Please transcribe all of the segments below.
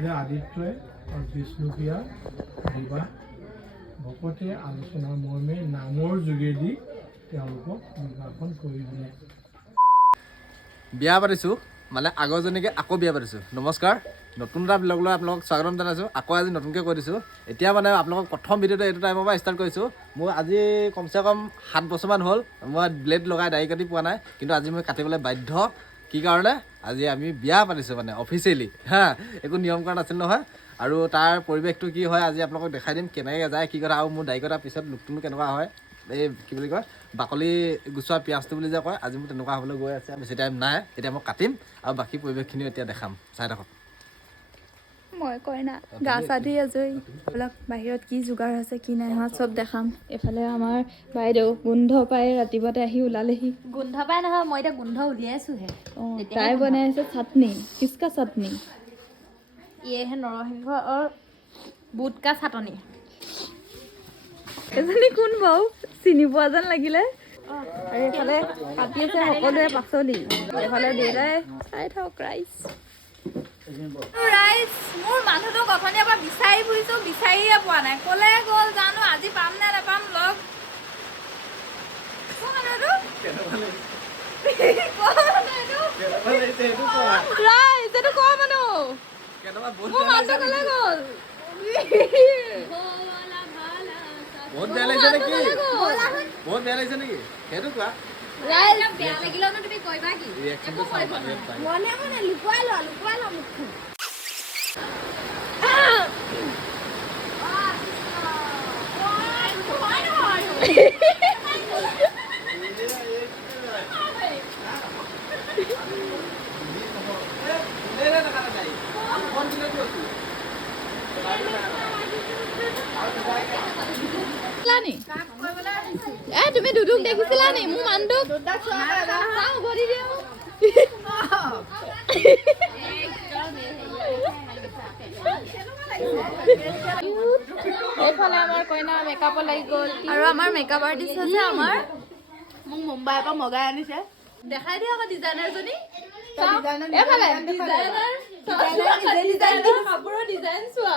যে আদিত্যই আৰু বিষ্ণুপ্ৰিয়াৰ বিবাহ ভকতে আলোচনাৰ মৰ্মে নামৰ যোগেদি তেওঁলোকক বিবাহখন কৰি দিলে। বিয়া পাতিছোঁ মানে আগৰজনীকে আকৌ বিয়া পাতিছোঁ। নমস্কাৰ, নতুন এটা ব্লগ লৈ আপোনালোকক স্বাগতম জনাইছোঁ। আকৌ আজি নতুনকৈ কৈ দিছোঁ। এতিয়া মানে আপোনালোকক প্ৰথম ভিডিঅ'টো এইটো টাইমৰ পৰা ষ্টাৰ্ট কৰিছোঁ। মোৰ আজি কমচে কম 7 বছৰমান হ'ল মই ব্লেড লগাই দাড়ি কাটি পোৱা নাই, কিন্তু আজি মই কাটিবলৈ বাধ্য। কি কাৰণে? আজি আমি বিয়া পাতিছোঁ মানে অফিচিয়েলি হা, একো নিয়ম কৰা নাছিল নহয়। আৰু তাৰ পৰিৱেশটো কি হয় আজি আপোনালোকক দেখাই দিম, কেনেকৈ যায় কি কথা। আৰু মোৰ দাড়ি কটাৰ পিছত লুকটোনো কেনেকুৱা হয়, এই কি বুলি কয় বাকলি গুচোৱা পিঁয়াজটো বুলি যে কয়, আজি মোৰ তেনেকুৱা হ'বলৈ গৈ আছে। বেছি টাইম নাই, এতিয়া মই কাটিম আৰু বাকী পৰিৱেশখিনিও এতিয়া দেখাম, চাই থাকক। মই কইনা গা চা ধুই আজৰি অলপ বাহিৰত কি যোগাৰ আছে কি নাই হোৱা চব দেখাম। এইফালে আমাৰ বাইদেউ গোন্ধ পাই ৰাতিপুৱাতে আহি ওলালেহি। গোন্ধ পাই নহয়, মই এতিয়া গোন্ধ উলিয়াইছোহে। তাই বনাই আছে চাটনি, কিচকা চাটনি। ইয়েহে নৰসিংহৰ বুটকা চাটনি। এজনী কোন বাৰু চিনি পোৱা যেন লাগিলে। আৰু এইফালে কাটি আছে সকলোৱে পাচলি। এইফালে দেউতাই চাই থাকক ৰাইচ। মোৰ মানুহটোক অথনিৰ পৰা বিচাৰি ফুৰিছো, বিচাৰিয়ে পোৱা নাই। ক'লে গ'ল জানো, আজি পাম নে নাপাম লগ। বহুত বেয়া লাগিছে নেকি? বহুত বেয়া লাগিছে নেকি? সেইটো কোৱা। বেয়া লাগিলেও তুমি কৈবা কি? ৰিয়েকশ্যনটো চাওঁ বাহিৰত পাই। মনে লুকুৱাই লোৱা মুখখন। তুমি দুদুক দেখিছিলা নি? মোৰ মানুহটোক চাওঁ ভৰি দিওঁ। এইফালে আমাৰ কইনা মেকআপ লাগি গ'ল আৰু আমাৰ মেকআপ আৰ্টিষ্ট আছে আমাৰ মোক মুম্বাইৰ পৰা মগাই আনিছে। দেখাই দিয়া আকৌ ডিজাইনাৰজনী। এইফালে ডিজাইনাৰ কাপোৰৰ ডিজাইন চোৱা।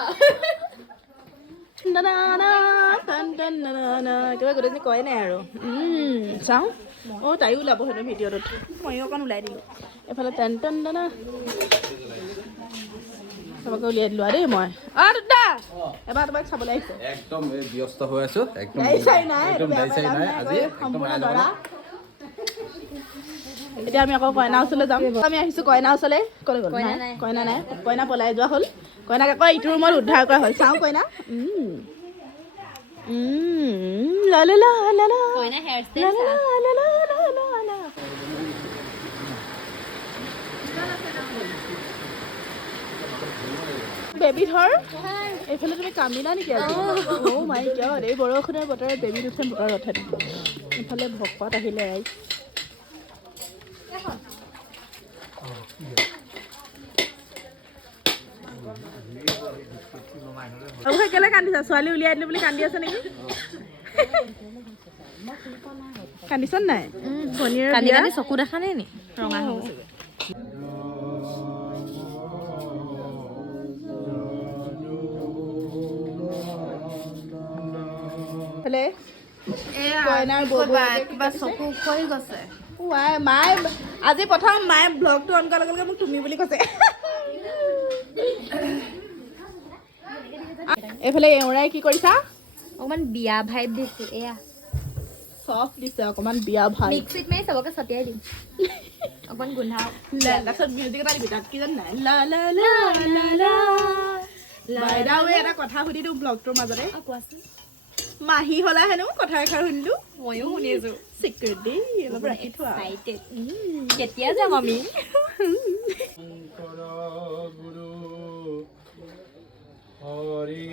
কিবা গোটেইজনী কয় নাই আৰু চাওঁ। অঁ তাইও ওলাব সেইটো ভিডিঅ'টোত, ময়ো অকণ ওলাই দিলোঁ। এইফালে টেন টেন দানা চবকে উলিয়াই দিলোঁ আৰু দেই মই। দাদা এবাৰ তোমাক চাবলৈ আহিছে। একদম ব্যস্ত হৈ আছো, একদম দাড়ি চাৰি নাই, একদম দাড়ি চাৰি নাই আজি, একদম সম্পূৰ্ণ আই দৰা। এতিয়া আমি আকৌ কইনা ওচৰলৈ যাম। আমি আহিছোঁ কইনা ওচৰলৈ। ক'লৈ গ'ল? কইনা নাই, কইনা পলাই যোৱা হ'ল। কইনাক আকৌ ইটো ৰুমত উদ্ধাৰ কৰা হ'ল। চাওঁ কইনা। লা লা লা লা লা কইনা হেয়াৰ ষ্টাইল লা লা লা লা লা লা। বেবী ধৰ এইফালে তুমি কামিলা নেকি আজি? অ' মাই গড, এই বৰষুণৰ বতৰত বেবী নুঠে বোকাৰ কথা। এইফালে ভকত আহিলে ৰাইজ। কেলে কান্দিছা? ছোৱালী উলিয়াই দিলো বুলি কান্দি আছে নেকি? কান্দিছ নাই? কান্দি কান্দি চকু দেখা নাই নি? ৰঙা হৈ গৈছে। কিবা চকু খৈ গৈছে। মায়ে আজি প্ৰথম মায়ে ব্লগটো অন কৰাৰ লগে লগে মোক তুমি বুলি কৈছে। এইফালে এওৰাই কি কৰিছা? অকমান বিয়া ভাইব দিছো। এয়া চফ দিছে অকমান বিয়া ভাই। মিক্সিত মাৰি চবকে ছটিয়াই দিম। অকমান গোন্ধাও। তাৰপিছত মিউজিক এটা দিবি, তাত কি জান নাই? লা লা লা লা লা। বাইদাৱে এটা কথা সুধি দিওঁ ব্লগটোৰ মাজতে। কোৱাচোন। মাহী হ'লা হেনো কথা এষাৰ শুনিলো। ময়ো শুনি আছো। চিক্ৰেট দেই, অলপ ৰাখি থোৱা। কেতিয়া যাম আমি? শংকৰ গুৰু হৰি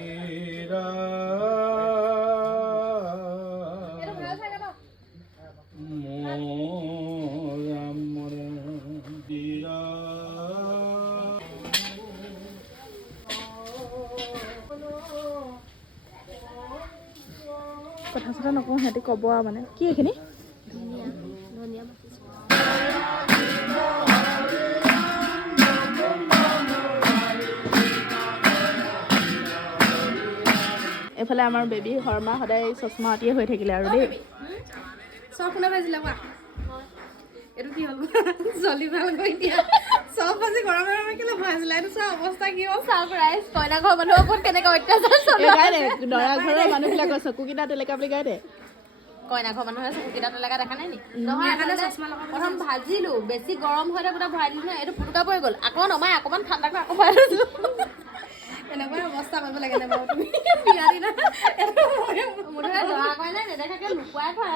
কথা চথা নকওঁ, সিহঁতি ক'ব আৰু মানে কি এইখিনি এইফালে আমাৰ বেবী শৰ্মা সদায় চশমা আঁতিয়ে হৈ থাকিলে আৰু দেই চব শুনা পাইছিলা কোৱা এইটো কি হ'ল জলি ভাল গৈ দিয়া চব আজি গৰমে গৰমে কেলে ভৰাইছিলা এইটো চোৱা অৱস্থা কি হ'ল ছাৰপ্ৰাইজ কইনা ঘৰৰ মানুহৰ ওপৰত কেনেকৈ অত্যাচাৰ চলে গাই দে দৰা ঘৰৰ মানুহবিলাকৰ চকুকেইটা তেলেকা বুলি গাই দে কইনা ঘৰ মানুহে চকুকেইটা তেলেকা দেখা নাই নি নহয় প্ৰথম ভাজিলো বেছি গৰম হৈ থাকোঁতে ভৰাই দিলো নহয় এইটো পুটুকা পৰি গ'ল আকৌ নমাই অকণমান ঠাণ্ডা কৰি আকৌ ভৰাই দিলোঁ এনেকুৱা অৱস্থা কৰিব লাগে নে বাৰু তুমি বিয়া দিনা মুঠতে দৰা কইনা নেদেখাকে লুকুৱাই থোৱা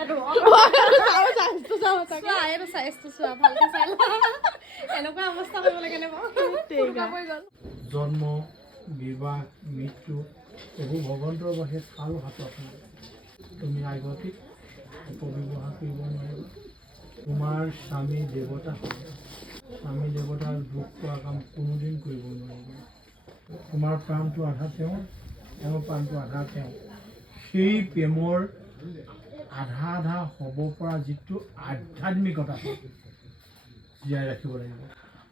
এইটো চাইজটো চোৱা ভালকে চাই লোৱা এনেকুৱা অৱস্থা কৰিব লাগে নে বাৰু পুটুকা পৰি গ'ল জন্ম বিবাহ মৃত্যু এইবোৰ ভগৱন্তৰ বাহিৰে কাৰো হাতত নাই তুমি আগতিক অপব্যৱহাৰ কৰিব নোৱাৰিবা তোমাৰ স্বামী দেৱতা হ'ব স্বামী দেৱতাৰ দুখ পোৱা কাম কোনোদিন কৰিব নোৱাৰিবা তোমাৰ প্ৰাণটো আধা তেওঁৰ প্ৰাণটো আধা তেওঁ সেই প্ৰেমৰ আধা আধা হ'ব পৰা যিটো আধ্যাত্মিকতা জীয়াই ৰাখিব লাগিব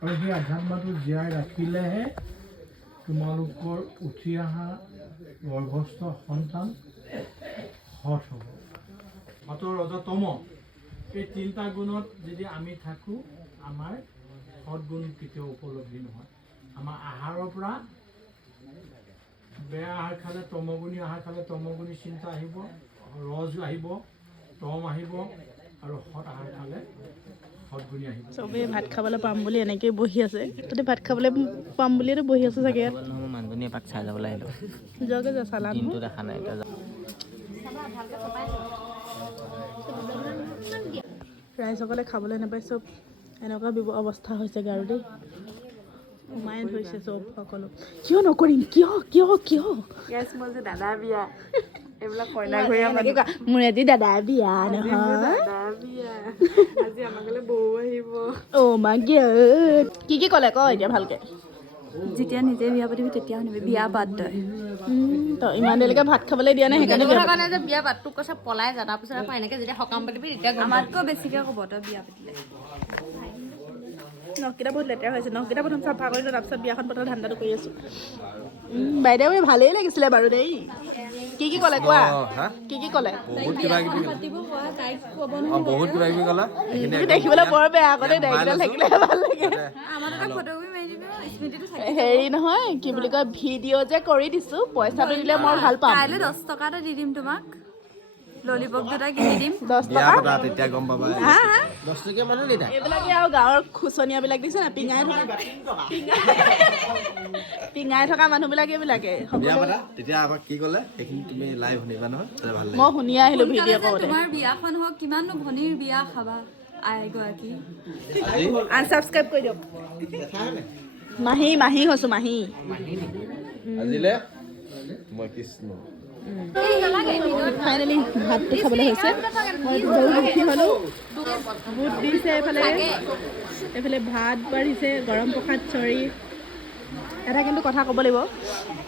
আৰু সেই আধ্যাত্মটো জীয়াই ৰাখিলেহে তোমালোকৰ উঠি অহা গৰ্ভস্থ সন্তান সৎ হ'ব সতৰ ৰজতম এই তিনিটা গুণত যদি আমি থাকোঁ আমাৰ সৎগুণ কেতিয়াও উপলব্ধি নহয় আমাৰ আহাৰৰ পৰা বেয়া আহাৰ খালে তমগুণী আহাৰ খালে তমগুণী চিন্তা আহিব ৰজ আহিব তম আহিব আৰু সৎ আহাৰ খালে সৎগুণী আহিব চবেই ভাত খাবলৈ পাম বুলি এনেকেই বহি আছে তহঁতি ভাত খাবলৈ পাম বুলিয়েতো বহি আছে চাগে ইয়াত মোৰ মানুহজনী এপাক চাই যাবলৈ আহিলোঁ যোৱাগে যা চালান দিনটো দেখা নাই এতিয়া ৰাইজসকলে খাবলৈ নাপায় চব এনেকুৱা অৱস্থা হৈছেগৈ আৰু দেই সোমাই ধৰিছে চব সকলো কিয় নকৰিম কিয় কিয় কিয় দাদা বিয়া এইবিলাক কইনা মোৰ এটি দাদা বিয়া নহয় আজি আমাৰ ঘৰলৈ বৌ আহিব অ' মা কি কি ক'লে ক এতিয়া ভালকে যেতিয়া নিজে বিয়া পাতিবি তেতিয়া শুনিবি বিয়া বাদ তই তই ইমান দেৰিলৈকে ভাত খাবলৈ দিয়া নাই সেইকাৰণে বিয়া কাৰণে যে বিয়া পাতটোক কৈছে পলাই যা তাৰপিছত আকৌ এনেকে যেতিয়া সকাম পাতিবি তেতিয়া আমাতকৈ বেছিকৈ ক'ব তই বিয়া পাতিলে নখকেইটা বহুত লেতেৰা হৈছে নখকেইটা প্ৰথম চাফা কৰি লওঁ তাৰপিছত বিয়াখন পতাৰ ধান্দাটো কৰি আছোঁ বাইদেউ ভালেই লাগিছিলে বাৰু দেই কি কি ক'লে কোৱা কি কি ক'লে বহুত কিবা কিবি বহুত কিবা কিবি ক'লা দেখিবলৈ বৰ বেয়া আগতে দাইকেইডাল থাকিলে ভাল লাগে হেৰি নহয় কি বুলি কয় ভিডিঅ' যে কৰি দিছোঁ পইচাটো দিলে মই ভাল পাম কাইলৈ 10 টকা এটা দি দিম তোমাক ললিপপ দুটা কিনি দিম 10 টকা তেতিয়া গম পাবা 10 টকীয়া মানুহ দিতা এইবিলাকে আৰু গাঁৱৰ খুচনীয়াবিলাক দিছে না পিঙাই থকা মানুহবিলাক এইবিলাকে বিয়া পাতা তেতিয়া আমাক কি ক'লে সেইখিনি তুমি লাইভ শুনিবা নহয় ভাল মই শুনিয়ে আহিলোঁ ভিডিঅ' কৰোঁতে তোমাৰ বিয়াখন হওক কিমাননো ভনীৰ বিয়া খাবা আইগৰাকী আনছাবস্ক্ৰাইব কৰি দিয়ক মাহী হৈছোঁ মাহী আজিলে মই কৃষ্ণ ফাইনেলি ভাতটো খাবলৈ হৈছে মই বহুত সুখী হ'লোঁ বুট দিছে এইফালে ভাত বাঢ়িছে গৰম প্ৰসাদ চৰি এটা কিন্তু কথা ক'ব লাগিব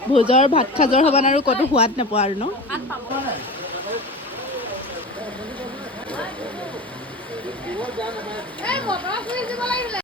ভোজৰ ভাত সাজৰ সমান আৰু ক'তো সোৱাদ নাপোৱা আৰু ন